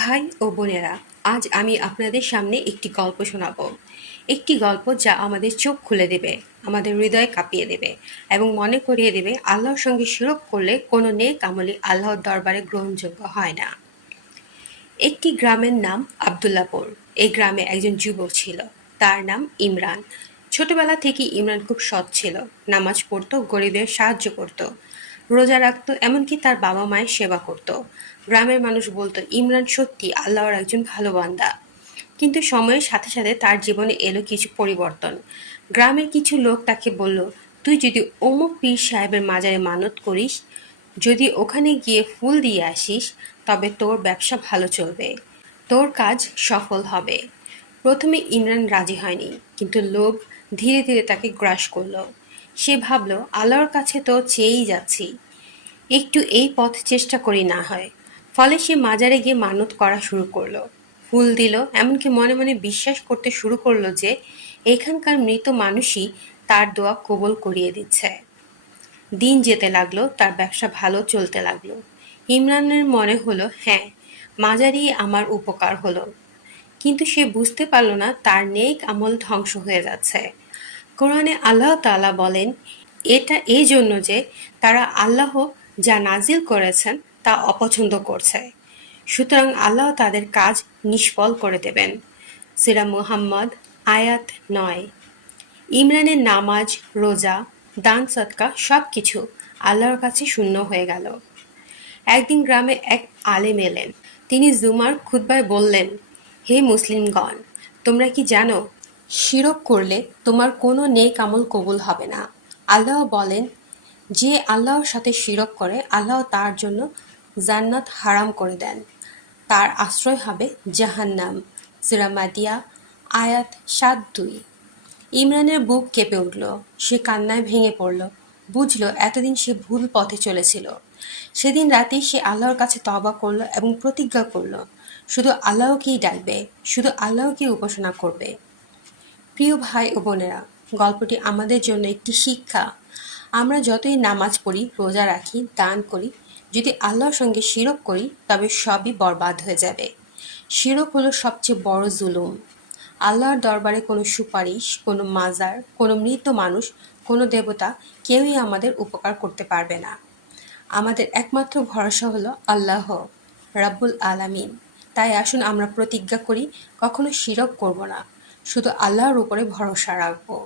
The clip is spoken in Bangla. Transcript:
ভাই ও বোনেরা, আজ আমি আপনাদের সামনে একটি গল্প শোনাব। একটি গল্প যা আমাদের চোখ খুলে দেবে, আমাদের হৃদয় কাঁপিয়ে দেবে এবং মনে করিয়ে দেবে আল্লাহর সঙ্গে শিরক করলে কোনো নেক আমলই আল্লাহর দরবারে গ্রহণযোগ্য হয় না। একটি গ্রামের নাম আবদুল্লাপুর। এই গ্রামে একজন যুবক ছিল, তার নাম ইমরান। ছোটবেলা থেকে ইমরান খুব সৎ ছিল, নামাজ পড়তো, গরিবের সাহায্য করত, রোজা রাখতো, এমনকি তার বাবা মায়ের সেবা করত। গ্রামের মানুষ বলতো ইমরান সত্যি আল্লাহর একজন ভালো বান্দা। কিন্তু সময়ের সাথে সাথে তার জীবনে এলো কিছু পরিবর্তন। গ্রামের কিছু লোক তাকে বলল, তুই যদি অমুক পীর সাহেবের মাজারে মানত করিস, যদি ওখানে গিয়ে ফুল দিয়ে আসিস, তবে তোর ব্যবসা ভালো চলবে, তোর কাজ সফল হবে। প্রথমে ইমরান রাজি হয়নি, কিন্তু লোভ ধীরে ধীরে তাকে গ্রাস করলো। সে ভাবল, আল্লাহর কাছে তো চেয়েই যাচ্ছি, একটু এই পথ চেষ্টা করি না হয়। ফলে সে মাজারে গিয়ে মানত করা শুরু করলো, ফুল দিল, এমনকি মনে মনে বিশ্বাস করতে শুরু করলো যে এখানকার মৃত মানুষই তার দোয়া কবুল করিয়ে দিচ্ছে। দিন যেতে লাগলো, তার ব্যবসা ভালো চলতে লাগলো। ইমরানের মনে হলো, হ্যাঁ, মাজারই আমার উপকার হলো। কিন্তু সে বুঝতে পারল না তার নেক আমল ধ্বংস হয়ে যাচ্ছে। কোরআনে আল্লাহ তাআলা বলেন, এটা এই জন্য যে তারা আল্লাহ যা নাজিল করেছেন তা অপছন্দ করছে, সুতরাং আল্লাহ তাদের কাজ নিষ্ফল করে দেবেন। সূরা মুহাম্মদ আয়াত ৯। ইমরানের নামাজ, রোজা, দান সদকা সবকিছু আল্লাহর কাছে শূন্য হয়ে গেল। একদিন গ্রামে এক আলেম এলেন। তিনি জুমার খুতবায় বললেন, হে মুসলিমগণ, তোমরা কি জানো, শিরক করলে তোমার কোনো নেক আমল কবুল হবে না। আল্লাহ বলেন, যে আল্লাহর সাথে শিরক করে আল্লাহ তার জন্য জান্নাত হারাম করে দেন, তার আশ্রয় হবে জাহান্নাম। সূরা মাদিয়া আয়াত ৭-২। ইমরানের বুক কেঁপে উঠল, সে কান্নায় ভেঙে পড়ল। বুঝল এতদিন সে ভুল পথে চলেছিল। সেদিন রাতেই সে আল্লাহর কাছে তওবা করল এবং প্রতিজ্ঞা করল, শুধু আল্লাহকেই ডাকবে, শুধু আল্লাহকেই উপাসনা করবে। প্রিয় ভাই ও বোনেরা, গল্পটি আমাদের জন্য একটি শিক্ষা। আমরা যতই নামাজ পড়ি, রোজা রাখি, দান করি, যদি আল্লাহর সঙ্গে শিরক করি তবে সবই বরবাদ হয়ে যাবে। শিরক হলো সবচেয়ে বড় জুলুম। আল্লাহর দরবারে কোনো সুপারিশ, কোনো মাজার, কোনো মৃত মানুষ, কোনো দেবতা কেউই আমাদের উপকার করতে পারবে না। আমাদের একমাত্র ভরসা হলো আল্লাহ রাব্বুল আলামিন। তাই আসুন আমরা প্রতিজ্ঞা করি, কখনো শিরক করব না, শুধু আল্লাহর উপরে ভরসা রাখবো।